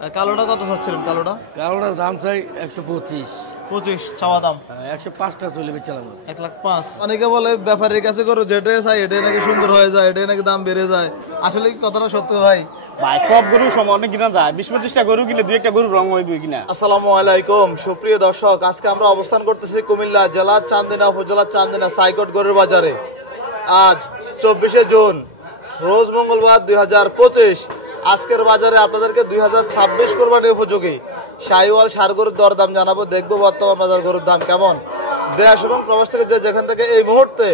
কালোটা কত চাচ্ছিলেন? কালোটা কালোটার দাম চাই 125। 25 চাওয়া দাম। 105টা চলে বেচালাম। 1,05,000। অনেকে বলে ব্যাপারীর কাছে গরু যেটাই চাই এটাই নাকি সুন্দর হয়ে যায়, এটাই নাকি দাম বেড়ে যায়। আসলে কি কথাটা সত্য ভাই? ভাই সব গরু সমান কিনা যায়, 20-25টা গরু কিনে 2-1টা গরু রং হয়ে দুই কিনা। আসসালামু আলাইকুম সুপ্রিয় দর্শক, আজকে আমরা অবস্থান করতেছি কুমিল্লা জেলার চান্দিনা উপজেলার চান্দিনা সাইকট গরুর বাজারে। আজ 24শে জুন, রোজ মঙ্গলবার 2025। আজকের বাজারে আপনাদেরকে 2026 কোরবানি উপযোগী শাহিওয়াল ষাঁড় গরুর দরদাম জানাবো। দেখবো বর্তমান বাজার গরুর দাম কেমন। দেশ এবং প্রবাস থেকে যেখান থেকে এই মুহূর্তে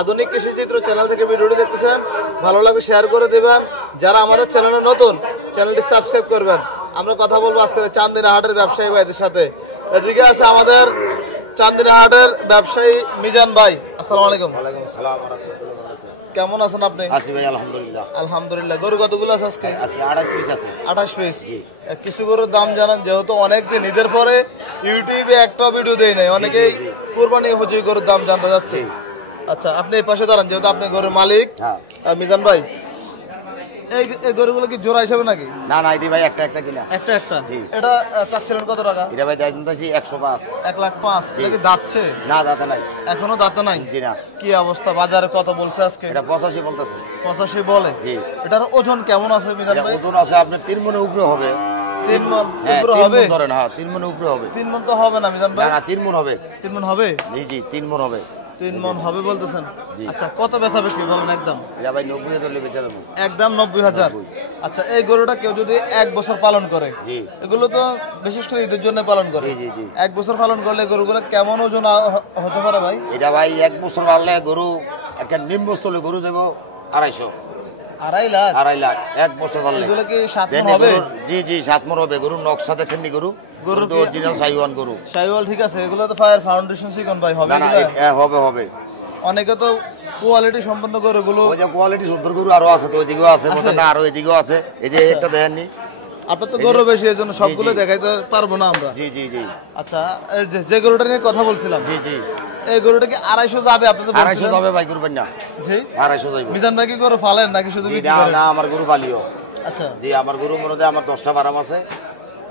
আধুনিক কৃষি চিত্র চ্যানেল থেকে ভিডিওটি দেখতেছেন, ভালো লাগবে শেয়ার করে দিবেন। যারা আমাদের চ্যানেলে নতুন, চ্যানেলটি সাবস্ক্রাইব করবেন। আমরা কথা বলবো আজকের চান্দিনা হাটের ব্যবসায়ী ভাইদের সাথে। এদিকে আছে আমাদের চান্দিনা হাটের ব্যবসায়ী মিজান ভাই। আসসালামু আলাইকুম। ওয়ালাইকুম আসসালাম। কেমন আছেন আপনি? আছি ভাই, আলহামদুলিল্লাহ। আলহামদুলিল্লাহ। গরু কতগুলো আছে আজকে? আজকে 28 পিস আছে। 28 পিস। কিছু গরুর দাম জানান, যেহেতু অনেকদিন ঈদের পরে ইউটিউবে একটা ভিডিও দেই নাই, অনেকেই কুরবানি উপযোগী গরুর দাম জানতে যাচ্ছে। আচ্ছা, আপনি এই পাশে দাঁড়ান, যেহেতু আপনি গরুর মালিক। মিজান ভাই, এই গরুগুলো কি জোড়া হিসাবে নাকি? না না, এটি ভাই একটা কিনা। একটা। এটা চাচ্ছিলেন কত টাকা? এটা ভাই দাম চাইছি 105। 1,05,000। এটা কি দাঁতছে? না, দাঁতে নাই। এখনো দাঁতে নাই? জি না। কি অবস্থা? বাজারে কত বলছে আজকে? এটা 85 বলতেছে। 85 বলে? জি। এটার ওজন কেমন আছে মিজান এটা ভাই? ওজন আছে আপনার 3 মনের উপরে হবে। 3 মণ হ্যাঁ, উপরে 3 হবে? মণ ধরেন। হ্যাঁ, 3 মনের উপরে হবে। 3 মণ তো হবে না মিজান ভাই। না না, 3 মণ হবে। 3 মণ হবে? জি, 3 মণ হবে। 3 মণ হবে বলতেছেন? জি। আচ্ছা, কত বেচা বিক্রি বলেন একদম? এটা ভাই 90,000 হলে বেচা দেবো। একদম 90,000। আচ্ছা, এই গরুটা কেউ যদি 1 বছর পালন করে, জি। এগুলো তো বিশেষ করে ঈদের জন্য পালন করে। জি। 1 বছর পালন করলে গরুগুলো কেমন ওজন হতে পারে ভাই? এটা ভাই 1 বছর বাড়লে গরু একটা নিম্নস্থলে গরু দেবো 250। 2.5 লাখ? 2.5 লাখ 1 বছর বাড়লে। এগুলো কি 7 মণ হবে? জি 7 মণ হবে। গরুর নকশা দেখছেন নি? গরু তো অরিজিনাল শাহিওয়াল গরু। শাহিওয়াল ঠিক আছে। এগুলো তো ফায়ার ফাউন্ডেশন চিকন ভাই হবে? না না, হবে। অনেকে তো কোয়ালিটি সম্পন্ন গরুগুলো, ওই যে কোয়ালিটি সুন্দর গরু আরো আছে, তো ওইদিকেও আছে, মধ্যে না আরো এদিকেও আছে। এই যে একটা দেখেননি? আপনার তো গরু বেশি, এই জন্য সবগুলো দেখাইতে পারবো না আমরা। জি। আচ্ছা, এই যে গরুটা নিয়ে কথা বলছিলাম, জি। এই গরুটা কি 250 যাবে? আপনি তো 250 যাবে ভাই, করবেন না? জি, 250 যাবে। মিজান ভাই কি গরু পালেন নাকি শুধু বিক্রি করেন? না, আমার গরু পালিও। আচ্ছা জি, আমার গরু মনে আমার 10টা ফার্ম আছে।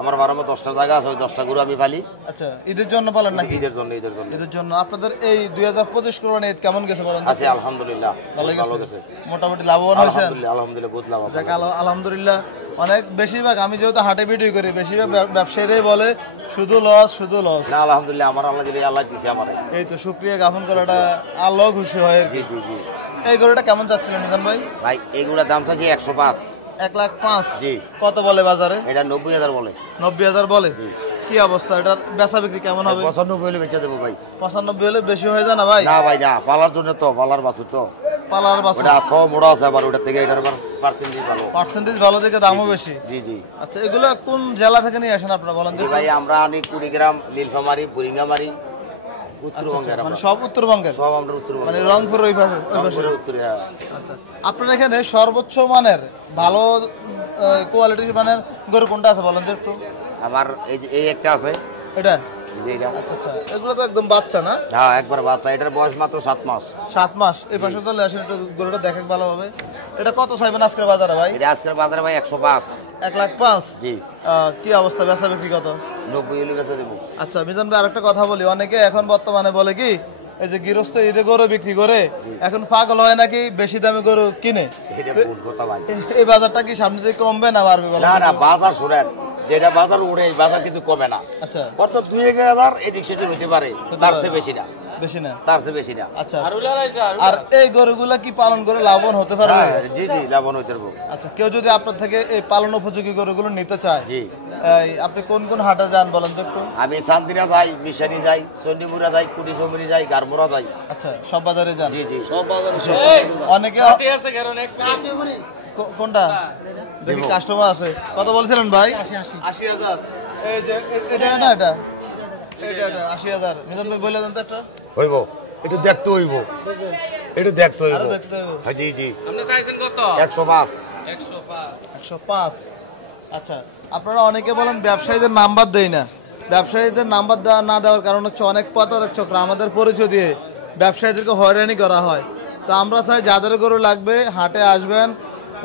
আমার ফার্মে 10টা জায়গা আছে, ওই 10টা গরু আমি পালি। আচ্ছা, ঈদের জন্য পালেন নাকি? ঈদের জন্য। ঈদের জন্য। আপনাদের এই 2025 কোরবানি ঈদ কেমন গেছে বলেন? আছে আলহামদুলিল্লাহ, ভালো গেছে। গেছে, মোটামুটি লাভবান হয়েছেন? আলহামদুলিল্লাহ বহুত লাভ আছে। আলহামদুলিল্লাহ। অনেক বেশিরভাগ, আমি যেহেতু হাটে ভিডিও করি, বেশিরভাগ ব্যবসায়ীরাই বলে শুধু লস। না, আলহামদুলিল্লাহ আমার আল্লাহ দিছে আমারে। এই তো শুকরিয়া জ্ঞাপন করাটা, আল্লাহ খুশি হয় আর কি। জি। এই গরুটা কেমন চাচ্ছিলেন মিজান ভাই? ভাই এগুলা দাম চাইছি 105। 1,05,000? জি। কত বলে বাজারে? এটা 90,000 বলে। 90,000 বলে? কি অবস্থা এটার বেচা বিক্রি কেমন হবে? 95 হলে বেচা দেবো ভাই। 95 হলে বেশি হয়ে যায় না ভাই? না ভাই না, পালার জন্য তো, পালার বাছুর তো। পালার বাছুর? ওটা আখো মোড়া আছে আবার, ওটা থেকে এটার পার্সেন্টেজ ভালো থেকে দামও বেশি? জি। আচ্ছা, এগুলো কোন জেলা থেকে নিয়ে আসেন আপনারা বলেন তো? ভাই আমরা আনি কুড়িগ্রাম, নীলফামারী, বুরিঙ্গামারি, উত্তরবঙ্গের। মানে সব উত্তরবঙ্গের? সব আমরা উত্তরবঙ্গ, মানে রংপুর ওই পাশে? উত্তরে। আচ্ছা, আপনার এখানে সর্বোচ্চ মানের ভালো কোয়ালিটির মানের গরু কোনটা আছে বলেন তো একটু? আমার এই একটা আছে, এটা? এইটা। আচ্ছা, এগুলো তো একদম বাচ্চা না? হ্যাঁ, একবার বাচ্চা। এটার বয়স মাত্র 7 মাস। 7 মাস। এই পাশে চলে আসেন, একটু গরুটা দেখেন ভালোভাবে। এটা কত চাইবেন আজকের বাজারে ভাই? এটা আজকের বাজারে ভাই 105। 1,05,000? জি। কি অবস্থা বেচা বিক্রি কত? 90 হলে বেচা দেবো। আচ্ছা মিজান ভাই, আরেকটা কথা বলি, অনেকে এখন বর্তমানে বলে কি, এই যে গৃহস্থ ঈদে গরু বিক্রি করে এখন পাগল হয় নাকি বেশি দামে গরু কিনে। এটা ভুল কথা ভাই। এই বাজারটা কি সামনে দিকে কমবে না বাড়বে বলেন? না, বাজার শুনেন, যেটা বাজার উড়ে এই বাজার কিন্তু কমে না। আচ্ছা, অর্থাৎ 2-1,000 এদিক সেদিক হইতে পারে, তার চেয়ে বেশি না। আচ্ছা, আর এই গরুগুলা কি পালন করে লাভবান হতে পারবে? জি, লাভবান হইতে পারবো। আচ্ছা, কেউ যদি আপনার থেকে এই পালন উপযোগী গরুগুলো নিতে চায়, জি, আপনি কোন হাটে যান বলেন তো একটু? আমি চান্দিনা যাই, মিশানি যাই, চন্ডিমুড়া যাই, কুটিচৌমুড়ি যাই, গারমুড়া যাই। আচ্ছা, সব বাজারে যান? জি, সব বাজারে। অনেকে কোনটা দেখি কাস্টমার আছে। কত বলছিলেন ভাই? 80,000। এই যে এটা 80,000। মিজান ভাই বলে দেন তো একটা। হইব, একটু দেখতে হইব, একটু দেখতে হইব। হ্যাঁ, জি। আপনি চাইছেন কত? 105। 105। আচ্ছা, আপনারা অনেকে বলেন ব্যবসায়ীদের নাম্বার দেই না। ব্যবসায়ীদের নাম্বার না দেওয়ার কারণ হচ্ছে অনেক প্রতারক চক্র আমাদের পরিচয় দিয়ে ব্যবসায়ীদেরকে হয়রানি করা হয়। তো আমরা চাই যাদের গরু লাগবে হাটে আসবেন,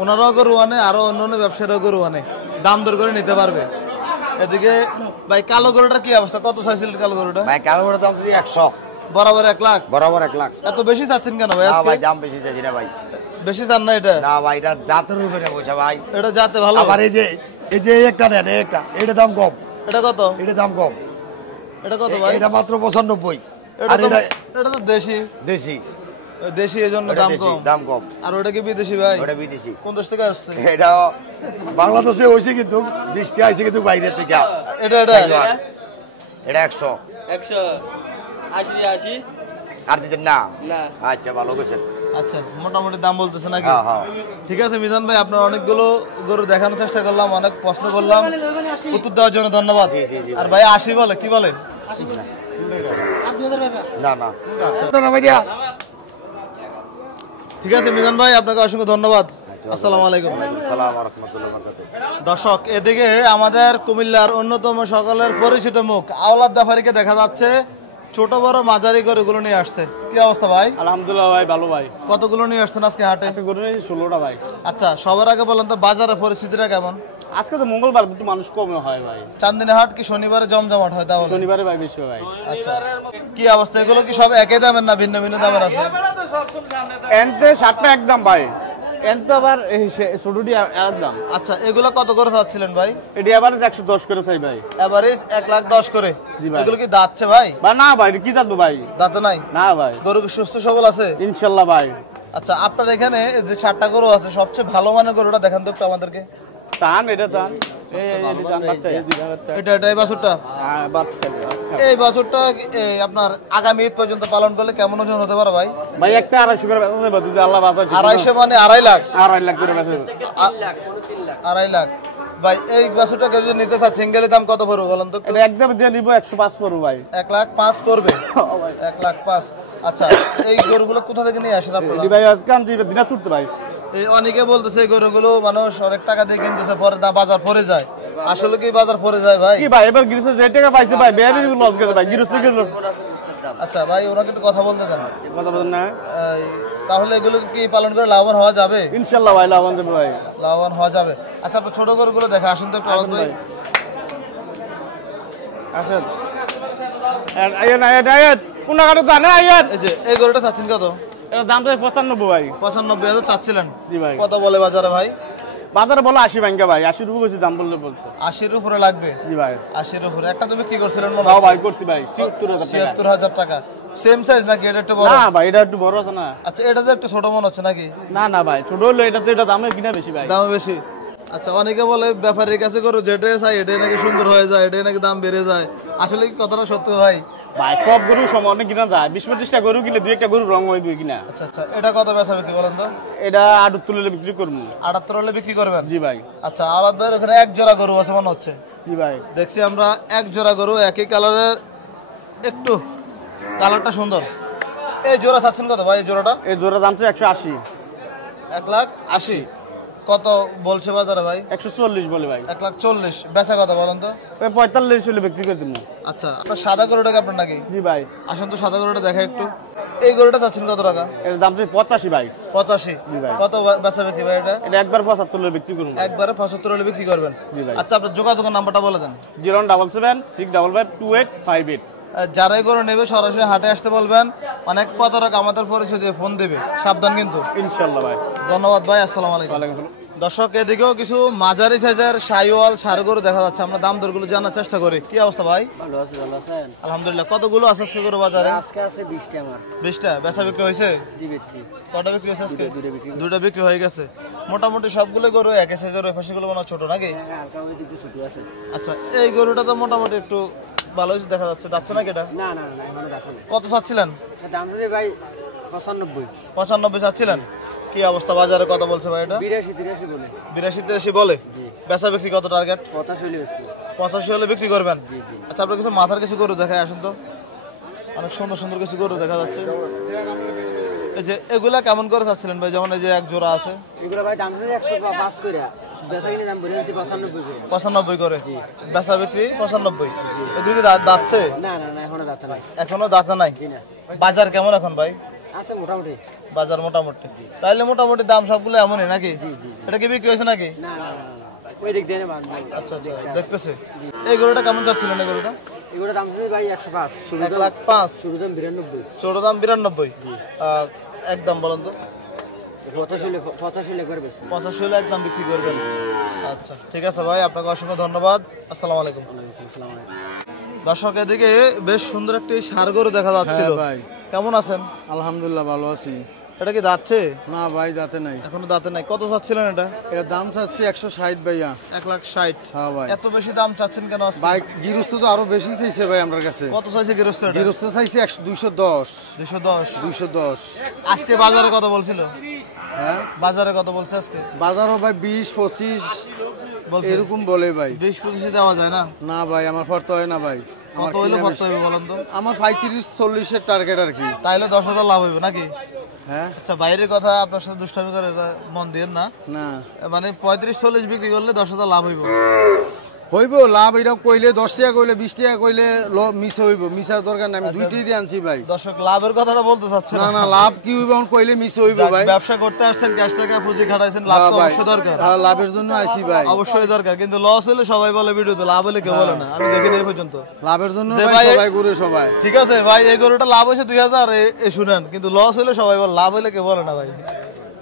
ওনারাও গরু আনে, আরো অন্য ব্যবসায়ীরাও গরু আনে। দাম দর করে নিতে পারবে। এদিকে ভাই কালো গরুটার কি অবস্থা, কত চাইছিলেন কালো গরুটা? ভাই কালো গরুর দাম 100, বরাবর 1 লাখ। বরাবর 1 লাখ। এত বেশি চাচ্ছেন কেন ভাই না আজকে? ভাই দাম বেশি চাইছি না ভাই। বেশি চান না এটা? না ভাই এটা জাতের উপরে পয়সা ভাই। এটা যাতে ভালো। আবার এই যে একটা নেন, একটা এটা দাম কম। এটা কত? এটা দাম কম। এটা কত ভাই? এটা মাত্র 95। এটা আর এটা এটা তো দেশি। দেশি। দেশি এজন্য ওটা দাম দেশি, কম। দাম কম। আর ওটা কি বিদেশি ভাই? ওটা বিদেশি। কোন দেশ থেকে আসছে? এটা বাংলাদেশে হইছে কিন্তু বৃষ্টি আইছে কিন্তু বাইরে থেকে। এটা এটা 100। 180 আর দিতেন না? না। আচ্ছা ভালো কইছেন। আচ্ছা মোটামুটি দাম বলতেছে নাকি? হ্যাঁ হ্যাঁ। ঠিক আছে মিজান ভাই, আপনার অনেকগুলো গরু দেখানোর চেষ্টা করলাম, অনেক প্রশ্ন করলাম, উত্তর দেওয়ার জন্য ধন্যবাদ। আর ভাই 80 বলে কি বলে? না না। না ভাই দিয়া। ঠিক আছে মিজান ভাই, আপনাকে অসংখ্য ধন্যবাদ। আসসালামু আলাইকুম। সালাম ওয়া রাহমাতুল্লাহি ওয়া বারাকাতুহু। দর্শক, এদিকে আমাদের কুমিল্লার অন্যতম সকলের পরিচিত মুখ আওলাদ ব্যাপারীকে দেখা যাচ্ছে ছোট বড় মাঝারি গরুগুলো নিয়ে আসছে। কি অবস্থা ভাই? আলহামদুলিল্লাহ ভাই, ভালো ভাই। কতগুলো নিয়ে আসছেন আজকে হাটে? আজকে গরু নিয়েছি 16টা ভাই। আচ্ছা, সবার আগে বলেন তো বাজারের পরিস্থিতিটা কেমন? আজকে তো মঙ্গলবার, একটু মানুষ কম হয় ভাই। চান্দিনী হাট কি শনিবারে জমজমাট হয় তাহলে? শনিবারে ভাই বেশি হয় ভাই। আচ্ছা, কি অবস্থা? এগুলো কি সব একই দামের না ভিন্ন ভিন্ন দামের আছে? এনতে 60টা একদম ভাই, এনতে আবার ছোটটি একদম। আচ্ছা, এগুলো কত করে চাচ্ছিলেন ভাই? এটি আবার 110 করে চাই ভাই। এভারেজ 1,10,000 করে। জি ভাই। এগুলো কি দাঁতছে ভাই? বা না ভাই, এটা কি জানবো ভাই? দাঁতে নাই? না ভাই, গরু কি সুস্থ সবল আছে? ইনশাল্লাহ ভাই। আচ্ছা, আপনার এখানে যে 60টা গরু আছে, সবচেয়ে ভালো মানের গরুটা দেখান তো একটু আমাদেরকে। চান এটা চান, এই চান বাচ্চা, এই দুইটা বাচ্চা। এটা এই বাছুরটা? হ্যাঁ বাচ্চা, বাচ্চা। এই বাছুরটা আপনার আগামী ঈদ পর্যন্ত পালন করলে কেমন ওজন হতে পারে ভাই? ভাই একটা 250 করে বেচা যাবে যদি আল্লাহ বাঁচায়। 250 মানে 2.5 লাখ? 2.5 লাখ করে বেচা যাবে। 2.5 লাখ। ভাই এই বাছুরটা কেউ যদি নিতে চায় সিঙ্গেলের দাম কত পড়বে বলেন তো? এটা একদম দিয়ে নিব 105 করব ভাই। 1,05,000 পড়বে? 1,05,000। আচ্ছা, এই গরুগুলো কোথা থেকে নিয়ে আসেন আপনারা? ভাই আজকে আনছি দিনা ছুটতে ভাই। এই অনেকে বলতেছে এই গরুগুলো মানুষ অনেক টাকা দিয়ে কিনতেছে, পরে বাজার পড়ে যায়। আসলে কি বাজার পড়ে যায় ভাই? কি ভাই এবার গিরস্ত যে টাকা পাইছে ভাই বেয়ারি লস গেছে ভাই, গিরস্ত কি লস। আচ্ছা ভাই, ওনাকে একটু কথা বলতে দেন। কথা বলেন না। তাহলে এগুলো কি পালন করে লাভবান হওয়া যাবে? ইনশাআল্লাহ ভাই লাভবান দেব ভাই। লাভবান হওয়া যাবে। আচ্ছা, আপনার ছোট গরুগুলো দেখা আসেন তো একটু আলাদা ভাই। আসেন আয়াত আয়াত আয়াত কোন কাটো জানা আয়াত। এই যে এই গরুটা চাচ্ছেন কত? এর দাম তো 95 ভাই। 95,000 চাচ্ছিলেন? জি ভাই। কত বলে বাজারে ভাই? বাজারে বলে 80 ভাঙ্গা ভাই, 80 রুপি কইছি দাম বললে বলতো। 80-এর উপরে লাগবে? জি ভাই। 80-এর উপরে। একটা তুমি কি করছিলেন মনে দাও হচ্ছে? ভাই করতে ভাই 76000 টাকা। 76,000 টাকা। সেম সাইজ নাকি এটা একটু বড়? না ভাই এটা একটু বড় আছে না। আচ্ছা, এটা তো একটু ছোট মনে হচ্ছে নাকি? না না ভাই ছোট হলো, এটা তো এটা দামে কিনা বেশি ভাই। দাম বেশি? আচ্ছা, অনেকে বলে ব্যাপারীর কাছে গরু যেটাই চাই এটাই নাকি সুন্দর হয়ে যায়, এটাই নাকি দাম বেড়ে যায়। আসলে কি কথাটা সত্য ভাই? ভাই সব গরু সমান অনেক কিনা যায়, 20-25টা গরু কিনে দুই একটা গরু রং হইবে কিনা। আচ্ছা আচ্ছা, এটা কত বেচা বিক্রি বলেন তো? এটা 78 তুলে বিক্রি করবো। 78 হলে বিক্রি করবেন? জি ভাই। আচ্ছা, আলাদ ভাইয়ের ওখানে এক জোড়া গরু আছে মনে হচ্ছে। জি ভাই। দেখছি আমরা এক জোড়া গরু, একই কালারের, একটু কালারটা সুন্দর। এই জোড়া চাচ্ছেন কত ভাই? এই জোড়াটা এই জোড়া দাম তো 180। 1,80,000। কত বলছে বাজারে ভাই? 140 বলে ভাই। 1,40,000। বেচা কত বলেন তো? ওই 45 হলে বিক্রি করে দেবো। আচ্ছা, আপনার সাদা গরুটাকে আপনার নাকি? জি ভাই। আসুন তো সাদা গরুটা দেখা একটু। এই গরুটা চাচ্ছেন কত টাকা? এর দাম তো 85 ভাই। 85? জি ভাই। কত বেচা বিক্রি ভাই এটা? এটা একবার 75 হলে বিক্রি করবো। একবারে 75 হলে বিক্রি করবেন? জি ভাই। আচ্ছা, আপনার যোগাযোগের নাম্বারটা বলে দেন। 077655858। যারাই গরু নেবে সরাসরি হাটে আসতে বলবেন। অনেক প্রতারক আমাদের পরিচয় দিয়ে ফোন দেবে, সাবধান কিন্তু। ইনশাআল্লাহ ভাই। ধন্যবাদ ভাই, আসসালামু আলাইকুম। ওয়ালাইকুম আসসালাম। দর্শক, এদিকেও কিছু মাঝারি সাইজের সাইওয়াল ষাঁড় গরু দেখা যাচ্ছে। আমরা দাম দরগুলো জানার চেষ্টা করি। কি অবস্থা ভাই? ভালো আছে, ভালো আছেন? আলহামদুলিল্লাহ। কতগুলো আছে আজকে গরু বাজারে? আজকে আছে 20টা আমার। 20টা বেচা বিক্রি হয়েছে? জি বেচছি। কটা বিক্রি হয়েছে আজকে? দুইটা বিক্রি। দুইটা বিক্রি হয়ে গেছে। মোটামুটি সবগুলো গরু একই সাইজের, ওই পাশেগুলো মনে হয় ছোট নাকি? হ্যাঁ, হালকা মধ্যে একটু ছোট আছে। আচ্ছা, এই গরুটা তো মোটামুটি একটু ভালোই দেখা যাচ্ছে। যাচ্ছে নাকি এটা? না না না, এখনো দেখো না। কত চাচ্ছিলেন? দাম যদি ভাই 95। 95 চাচ্ছিলেন? কি অবস্থা বাজারে কত বলছে ভাই এটা? 82-83 বলে। 82-83 বলে? বেচা বিক্রি কত টার্গেট? 85 হলে বেচছি। 85 হলে বিক্রি করবেন? জি জি। আচ্ছা, আপনার কিছু মাথার কিছু গরু দেখায় আসুন তো। অনেক সুন্দর সুন্দর কিছু গরু দেখা যাচ্ছে। এই যে এগুলা কেমন করে চাচ্ছিলেন ভাই? যেমন এই যে এক জোড়া আছে, এগুলো ভাই দাম যদি 105 করে, বেচা কিনে দাম বলে 95 করে। 95 করে বেচা বিক্রি 95। এগুলো কি দাঁতছে? না না না, এখনো দাঁত নাই। এখনো দাঁতে নাই? জি না। বাজার কেমন এখন ভাই? আছে মোটামুটি। বাজার মোটামুটি? তাইলে মোটামুটি দাম সবগুলো এমনই নাকি? এটা কি বিক্রি হয়েছে নাকি? না না না না। ওই দিক দিয়ে নেবা আচ্ছা আচ্ছা দেখতেছে। এই গরুটা কেমন যাচ্ছিলেন? এই গরুটা এগুলো দাম ছিল ভাই 105 1,05,000 শুরু দাম 92 ছোট দাম 92। একদম বলেন তো 85 করবে 85 হলে একদম বিক্রি করবেন। আচ্ছা ঠিক আছে ভাই, আপনাকে অসংখ্য ধন্যবাদ। আসসালামু আলাইকুম। দর্শক এদিকে বেশ সুন্দর একটি ষাঁড় গরু দেখা যাচ্ছিল ভাই কেমন আছেন? আলহামদুলিল্লাহ ভালো আছি। এটা কি যাচ্ছে? না ভাই দাঁতে নাই, এখনো দাঁতে নাই। কত চাচ্ছিলেন এটা? এটা দাম চাচ্ছি 160 ভাইয়া। 1,60,000। হ্যাঁ ভাই। এত বেশি দাম চাচ্ছেন কেন আজকে? ভাই গৃহস্থ তো আরো বেশি চাইছে ভাই আমার কাছে। কত চাইছে গৃহস্থ? এটা গৃহস্থ চাইছে 210 210। আজকে বাজারে কত বলছিল? হ্যাঁ বাজারে কত বলছে আজকে? বাজারও ভাই 20-25 বলছে এরকম বলে ভাই। 20-25 দেওয়া যায় না? না ভাই আমার ফর্ত হয় না ভাই। কত হইলে কত হবে বলেন তো? আমার 35-40 এর টার্গেট আর কি। তাইলে 10,000 লাভ হইবে নাকি? হ্যাঁ আচ্ছা বাইরের কথা আপনার সাথে দুষ্টামি করে এটা মন দিয়েন না। না মানে 35-40 বিক্রি করলে 10,000 লাভ হইব। হইব লাভ। এটা কইলে 10 টাকা কইলে 20 টাকা কইলে মিস হইব। মিসার দরকার নাই, আমি দুইটাই দিয়ে আনছি ভাই। দর্শক লাভের কথাটা বলতে চাচ্ছে না না লাভ কি হইব এখন কইলে মিস হইব ভাই। ব্যবসা করতে আসছেন, ক্যাশ টাকা পুঁজি খাটাইছেন, লাভ তো ভাই অবশ্যই দরকার। হ্যাঁ লাভের জন্য আইছি ভাই। অবশ্যই দরকার, কিন্তু লস হলে সবাই বলে ভিডিওতে, লাভ হলে কেউ বলে না। আমি দেখিনি এই পর্যন্ত। লাভের জন্য যে ভাই ভাই- সবাই ঘুরে সবাই। ঠিক আছে ভাই, এই গরুটা লাভ হয়েছে 2,000 এ শুনেন, কিন্তু লস হলে সবাই বলে, লাভ হলে কেউ বলে না ভাই।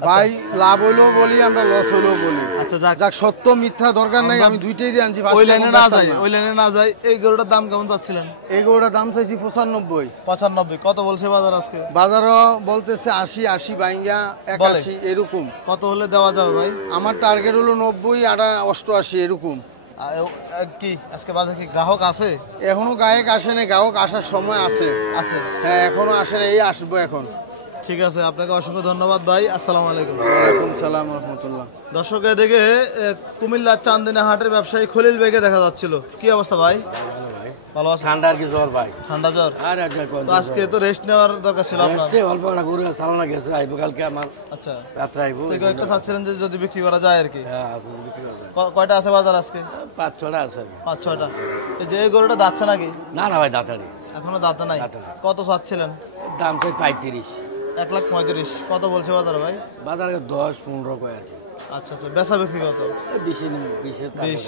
ভাই লাভ হইলেও বলি আমরা লস হইলেও বলি। আচ্ছা যাক, যাক সত্য মিথ্যা দরকার নাই, আমি দুইটাই দিয়ে আনছি। ওই লাইনে না যাই, ওই লাইনে না যাই। এই গরুটার দাম কেমন চাচ্ছিলেন? এই গরুটার দাম চাইছি 95। 95। কত বলছে বাজার আজকে? বাজারও বলতেছে 80 বাইঙ্গা 81 এরকম। কত হলে দেওয়া যাবে ভাই? আমার টার্গেট হলো 90, 88 এরকম। কি আজকে বাজার কি গ্রাহক আছে? এখনো গায়ক আসে না, গ্রাহক আসার সময় আছে। আছে। হ্যাঁ এখনো আসে না, এই আসবো এখন। ঠিক আছে, আপনাকে অসংখ্য ধন্যবাদ ভাই। আসসালামু আলাইকুম। ওয়ালাইকুম সালাম রহমতুল্লাহ। দর্শক এদিকে কুমিল্লার চান্দিনা হাটের ব্যবসায়ী খলিল বেগে দেখা যাচ্ছিল। কি অবস্থা ভাই? ভালো আছে? ঠান্ডার কি জ্বর ভাই? ঠান্ডা জ্বর? আর একটা তো আজকে তো রেস্ট নেওয়ার দরকার ছিল আপনার। রেস্টে অল্প একটা গরু চালানো গেছে, আইবো কালকে আমার আচ্ছা, রাত্রে আইবো। তো কয়েকটা চাচ্ছিলেন যে যদি বিক্রি করা যায় আর কি। হ্যাঁ আছে, বিক্রি করা যায়। কয়টা আছে বাজার আজকে? 5-6টা আছে আর কি। 5-6টা। এই যে এই গরুটা দাচ্ছে নাকি? না না ভাই দাঁতারি এখনো দাঁতে নাই। দাঁতে নাই। কত চাচ্ছিলেন? দাম চাই 35। 1,35,000। কত বলছে বাজার ভাই? বাজারে 10-15 কয় আর কি। আচ্ছা আচ্ছা, বেচা বিক্রি কত? 20-20 20।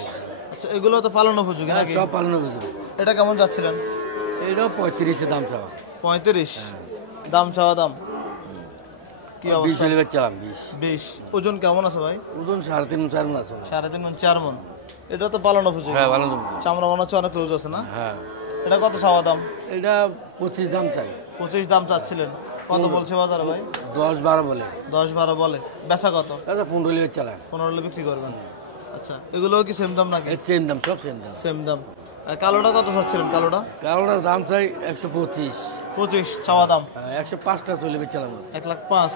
আচ্ছা, এগুলো তো পালন উপযোগী নাকি? সব পালন বুঝবে। এটা কেমন যাচ্ছিলেন? এইটাও 35 দাম চাওয়া। 35 দাম চাওয়া দাম। কি 20 অবস্থা? হলে চালাম 20। 20। ওজন কেমন আছে ভাই? ওজন 3.5-4 মণ আছে। 3.5 মণ 4 মণ। এটা তো পালন উপযোগী। হ্যাঁ ভালো। চামড়া মনে হচ্ছে অনেক লুজ আছে না? হ্যাঁ এটা কত চাওয়া দাম? এটা 25 দাম চাই। 25 দাম চাচ্ছিলেন। কত বলছে বাজারে ভাই? 10-12 বলে। 10-12 বলে। বেচা কত? আচ্ছা 15 হলে চালাম। 15 হলে বিক্রি করবেন। আচ্ছা, এগুলোও কি সেম দাম নাকি? এর সেম দাম, সব সেম দাম। সেম দাম। আর কালোটা কত চাচ্ছিলেন? কালোটা কারোটার দাম চাই 125। 25 চাওয়া দাম। 105টা চলে বেচালাম। 1,05,000।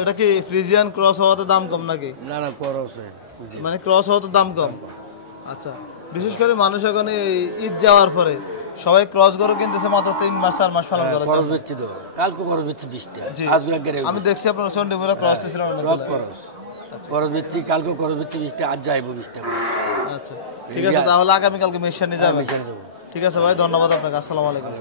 এটা কি ফ্রিজিয়ান ক্রস হওয়াতে দাম কম নাকি? না না করস মানে ক্রস হওয়াতে দাম কম। আচ্ছা, বিশেষ করে মানুষ এখন এই ঈদ যাওয়ার পরে সবাই ক্রস গরু কিনতেছে মাত্র 3 মাস 4 মাস পালন করার খরচ জন্য। বেচছি তো, কালকে খরচ বেচছি 20টা, জি। আজকে একবারে আমি দেখছি আপনার চন্ডিপুরা ক্রস দিয়েছিলেন সব অনেকগুলো। খরচ। খরচ বেচছি কালকে, খরচ বেচছি 20টা, আজ যাইবো 20টা। আচ্ছা ঠিক আছে, তাহলে আগামীকালকে মেশিন নিয়ে যাবেন। বেচে দেবো। ঠিক আছে ভাই, ধন্যবাদ আপনাকে। আসসালামু আলাইকুম।